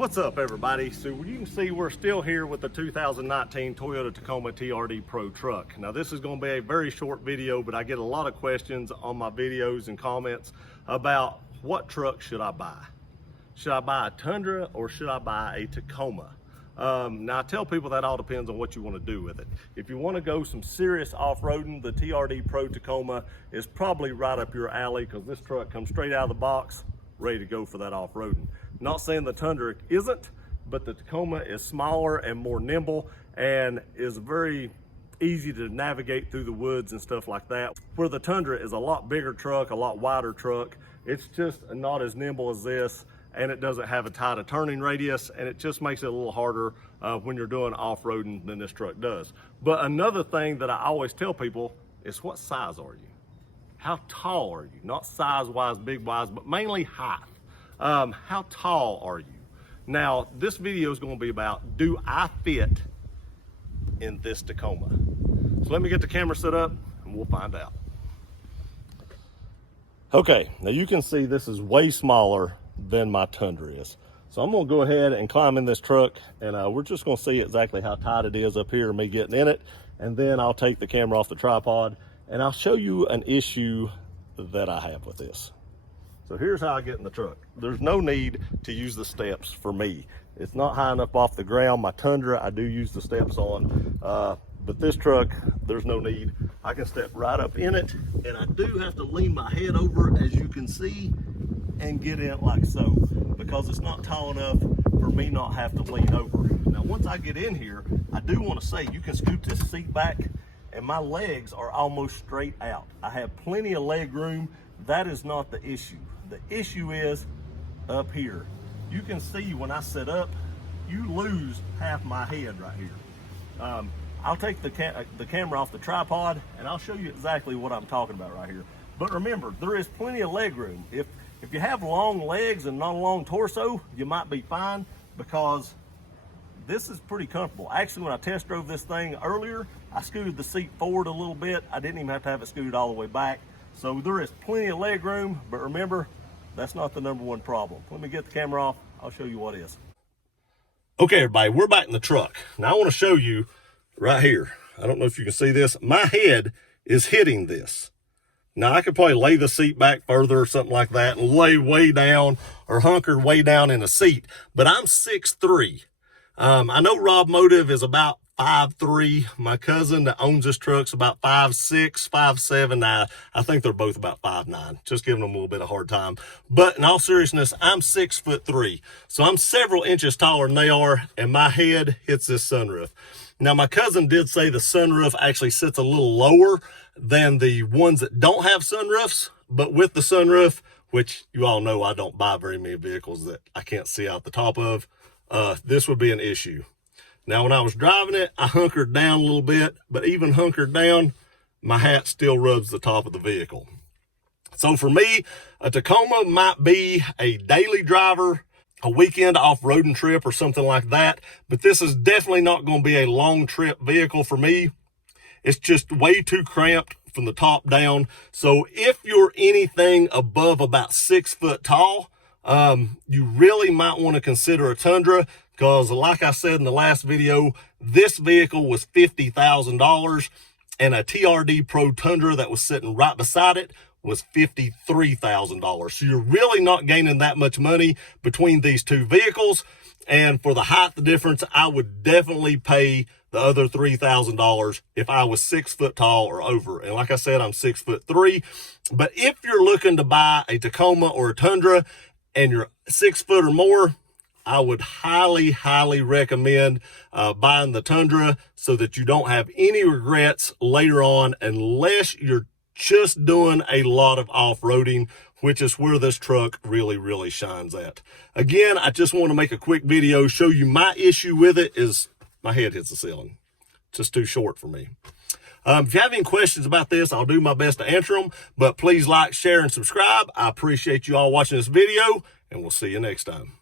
What's up, everybody? So you can see we're still here with the 2019 Toyota Tacoma TRD Pro truck. Now this is going to be a very short video, but I get a lot of questions on my videos and comments about what truck should I buy. Should I buy a Tundra or should I buy a Tacoma? Now I tell people that all depends on what you want to do with it. If you want to go some serious off-roading, the TRD Pro Tacoma is probably right up your alley because this truck comes straight out of the box, ready to go for that off-roading. Not saying the Tundra isn't, but the Tacoma is smaller and more nimble and is very easy to navigate through the woods and stuff like that. Where the Tundra is a lot bigger truck, a lot wider truck. It's just not as nimble as this, and it doesn't have a tighter turning radius, and it just makes it a little harder when you're doing off-roading than this truck does. But another thing that I always tell people is, what size are you? How tall are you? Not size-wise, big-wise, but mainly height. How tall are you? Now, this video is going to be about, do I fit in this Tacoma? So let me get the camera set up and we'll find out. Okay, now you can see this is way smaller than my Tundra is. So I'm going to go ahead and climb in this truck, and we're just going to see exactly how tight it is up here, me getting in it, and then I'll take the camera off the tripod and I'll show you an issue that I have with this. So here's how I get in the truck. There's no need to use the steps for me. It's not high enough off the ground. My Tundra, I do use the steps on, but this truck, there's no need. I can step right up in it, and I do have to lean my head over, as you can see, and get in like so, because it's not tall enough for me not have to lean over. Now, once I get in here, I do want to say you can scoot this seat back, and my legs are almost straight out. I have plenty of leg room. That is not the issue. The issue is up here. You can see when I sit up, you lose half my head right here. I'll take the camera off the tripod and I'll show you exactly what I'm talking about right here. But remember, there is plenty of leg room. If you have long legs and not a long torso, you might be fine, because this is pretty comfortable. Actually, when I test drove this thing earlier, I scooted the seat forward a little bit. I didn't even have to have it scooted all the way back. So there is plenty of leg room, but remember, that's not the number one problem. Let me get the camera off. I'll show you what is. Okay, everybody, we're back in the truck. Now I want to show you right here. I don't know if you can see this. My head is hitting this. Now I could probably lay the seat back further or something like that and lay way down or hunkered way down in the seat, but I'm 6'3". I know Rob Motive is about 5'3". My cousin that owns this truck's about 5'6", 5'7". I think they're both about 5'9", just giving them a little bit of hard time. But in all seriousness, I'm 6'3". So I'm several inches taller than they are, and my head hits this sunroof. Now, my cousin did say the sunroof actually sits a little lower than the ones that don't have sunroofs, but with the sunroof, which you all know I don't buy very many vehicles that I can't see out the top of, this would be an issue. Now, when I was driving it, I hunkered down a little bit, but even hunkered down, my hat still rubs the top of the vehicle. So for me, a Tacoma might be a daily driver, a weekend off-roading trip or something like that, but this is definitely not going to be a long trip vehicle for me. It's just way too cramped from the top down. So if you're anything above about 6 foot tall, you really might want to consider a Tundra, because like I said in the last video, this vehicle was $50,000 and a TRD Pro Tundra that was sitting right beside it was $53,000. So you're really not gaining that much money between these two vehicles. And for the height difference, I would definitely pay the other $3,000 if I was 6 foot tall or over. And like I said, I'm 6'3". But if you're looking to buy a Tacoma or a Tundra and you're 6 foot or more, I would highly, highly recommend buying the Tundra so that you don't have any regrets later on, unless you're just doing a lot of off-roading, which is where this truck really, really shines at. Again, I just want to make a quick video, show you my issue with it is my head hits the ceiling. Just too short for me. If you have any questions about this, I'll do my best to answer them, but please like, share, and subscribe. I appreciate you all watching this video, and we'll see you next time.